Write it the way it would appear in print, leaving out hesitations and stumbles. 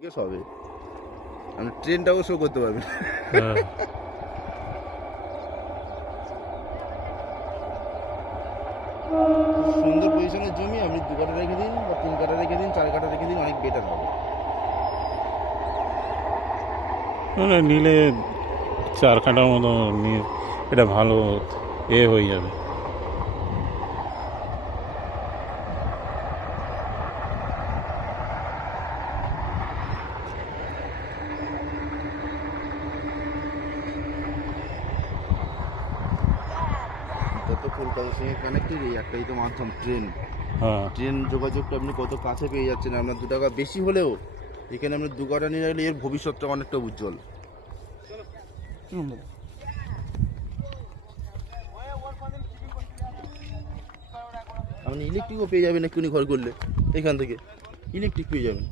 হবে আপনি ট্রেনটাও শো করতে পারবেন। সুন্দর পজিশনের জমি আপনি 2 কাঠা রেখে দিন বা 3 কাঠা রেখে দিন 4 কাঠা রেখে দিন, অনেক বেটার হবে। নিলে 4 কাঠার মতো নিয়ে এটা ভালো হয়ে যাবে। তো কলকাতার সঙ্গে কানেক্টেড, এই একটাই তো মাধ্যম ট্রেন। হ্যাঁ, ট্রেন যোগাযোগটা আপনি কত কাছে পেয়ে যাচ্ছেন। আপনার 2 টাকা বেশি হলেও এখানে আপনি 2 কাঠা নিয়ে গেলে এর ভবিষ্যৎটা অনেকটা উজ্জ্বল। আপনি ইলেকট্রিকও পেয়ে যাবেন এক্ষুনি ঘর করলে, এখান থেকে ইলেকট্রিক পেয়ে যাবেন।